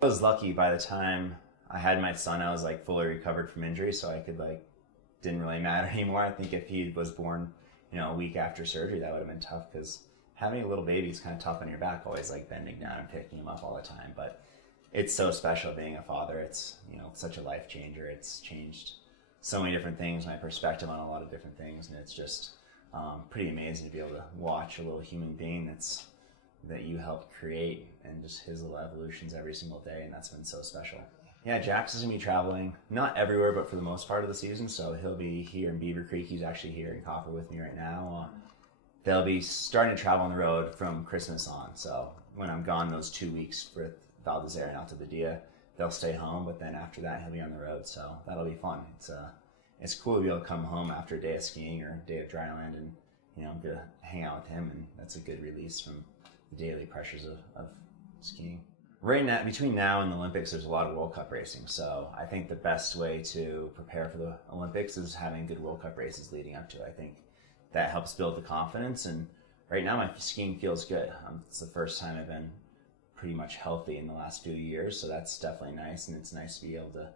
I was lucky. By the time I had my son, I was like fully recovered from injury, so I could like didn't really matter anymore. I think if he was born, a week after surgery, that would have been tough because having a little baby is kind of tough on your back, always like bending down and picking him up all the time. But it's so special being a father. It's such a life changer. It's changed so many different things, my perspective on a lot of different things, and it's just pretty amazing to be able to watch a little human being that you helped create and just his little evolutions every single day, and that's been so special. Yeah, Jax is going to be traveling, not everywhere, but for the most part of the season, so he'll be here in Beaver Creek. He's actually here in Copper with me right now. They'll be starting to travel on the road from Christmas on, so when I'm gone those 2 weeks with Valdezare and Alta Badia, they'll stay home, but then after that he'll be on the road, so that'll be fun. It's cool to be able to come home after a day of skiing or a day of dryland and get to hang out with him, and that's a good release from the daily pressures of skiing. Right now, between now and the Olympics, there's a lot of World Cup racing, so I think the best way to prepare for the Olympics is having good World Cup races leading up to it. I think that helps build the confidence, and right now my skiing feels good. It's the first time I've been pretty much healthy in the last few years, so that's definitely nice, and it's nice to be able to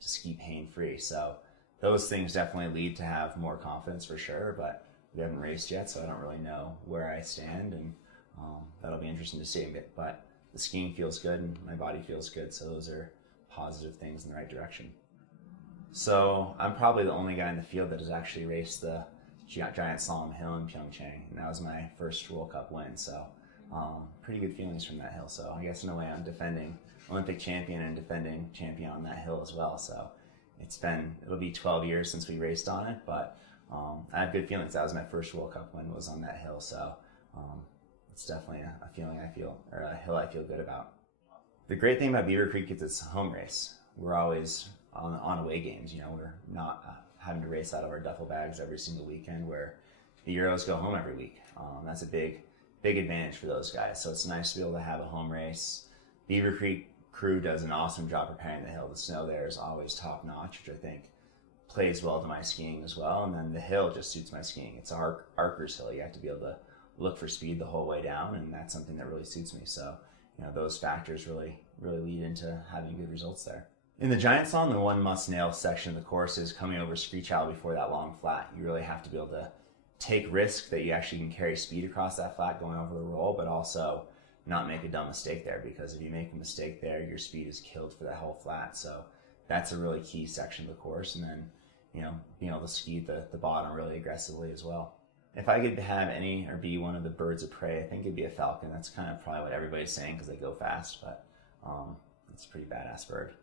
ski pain-free. So those things definitely lead to have more confidence for sure, but we haven't raced yet, so I don't really know where I stand, and that'll be interesting to see. But the skiing feels good and my body feels good, so those are positive things in the right direction. So I'm probably the only guy in the field that has actually raced the giant slalom hill in Pyeongchang, and that was my first World Cup win, so pretty good feelings from that hill. So I guess in a way I'm defending Olympic champion and defending champion on that hill as well, so it'll be 12 years since we raced on it, but I have good feelings. That was my first World Cup win, was on that hill, so it's definitely a feeling I feel, or a hill I feel good about. The great thing about Beaver Creek is it's a home race. We're always on away games. We're not having to race out of our duffel bags every single weekend, where the Euros go home every week. That's a big advantage for those guys. So it's nice to be able to have a home race. Beaver Creek crew does an awesome job preparing the hill. The snow there is always top notch, which I think plays well to my skiing as well. And then the hill just suits my skiing. It's a archer's hill. You have to be able to look for speed the whole way down, and that's something that really suits me. So those factors really lead into having good results there. In the giant slalom, the one must-nail section of the course is coming over Screech Owl before that long flat. You really have to be able to take risk that you actually can carry speed across that flat going over the roll, but also not make a dumb mistake there, because if you make a mistake there, your speed is killed for that whole flat. So that's a really key section of the course, and then being able to ski the bottom really aggressively as well. If I could have any or be one of the birds of prey, I think it'd be a falcon. That's kind of probably what everybody's saying because they go fast, but it's a pretty badass bird.